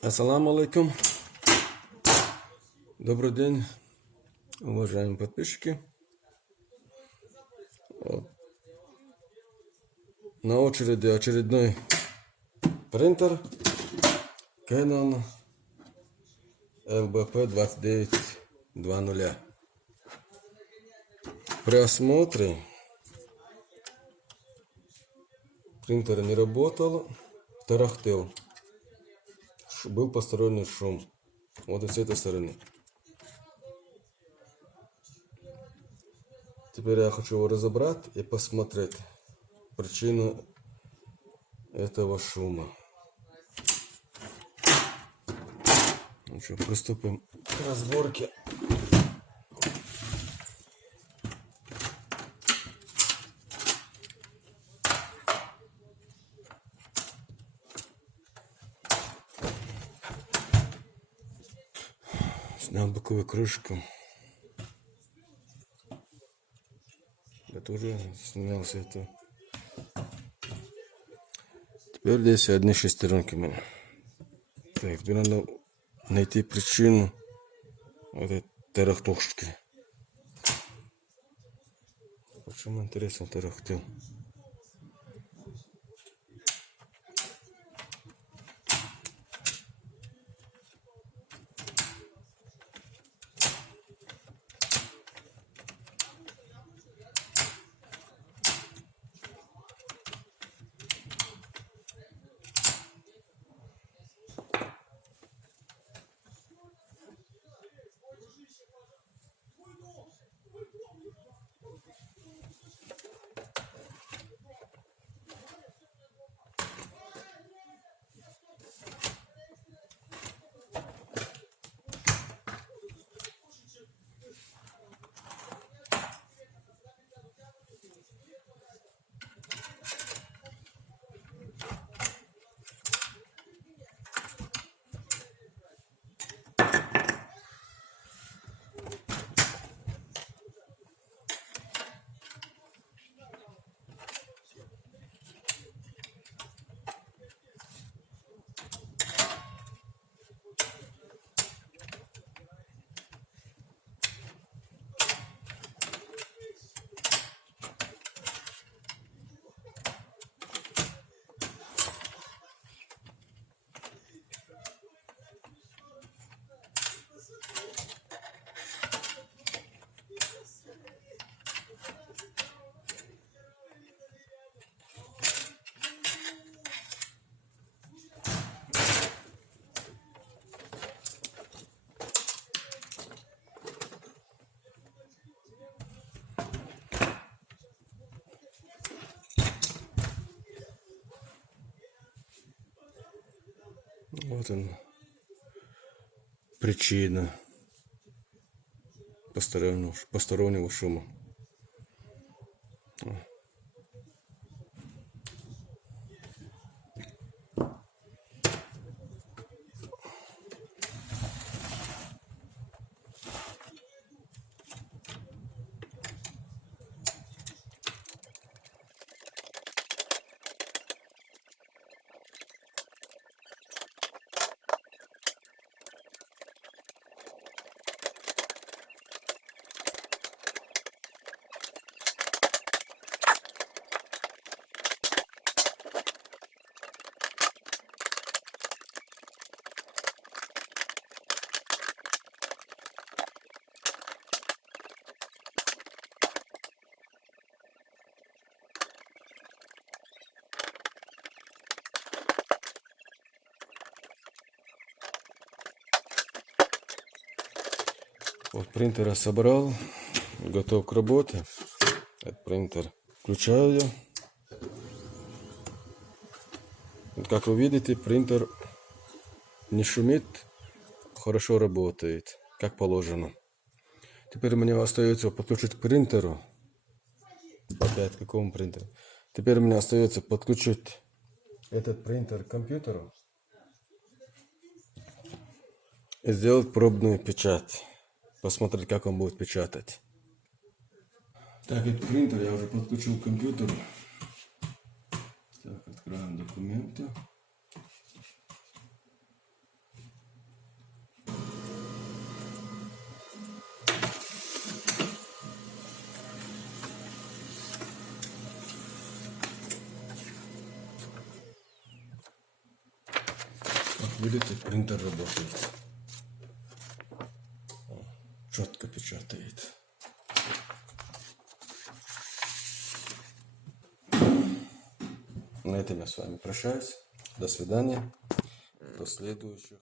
Ассаламу алейкум. Добрый день, уважаемые подписчики. На очереди очередной принтер Canon LBP 2920. При осмотре принтер не работал, тарахтел. Был посторонний шум. Вот и с этой стороны. Теперь я хочу его разобрать и посмотреть причину этого шума. Ну что, приступим к разборке. Снял боковую крышку. Я тоже снял все это. Теперь здесь одни шестеренки у меня. Так, теперь надо найти причину вот этой тарахтушки. Почему, интересно, тарахтел? Вот он, причина постороннего шума. Вот принтер я собрал, готов к работе. Этот принтер включаю я. Как вы видите, принтер не шумит, хорошо работает, как положено. Теперь мне остается подключить к принтеру. Опять к какому принтеру? Теперь мне остается подключить этот принтер к компьютеру и сделать пробную печать. Посмотреть, как он будет печатать. Так, этот принтер я уже подключил к компьютеру. Так, открываем документы. видите, принтер работает. Четко печатает. На этом я с вами прощаюсь. До свидания. До следующих.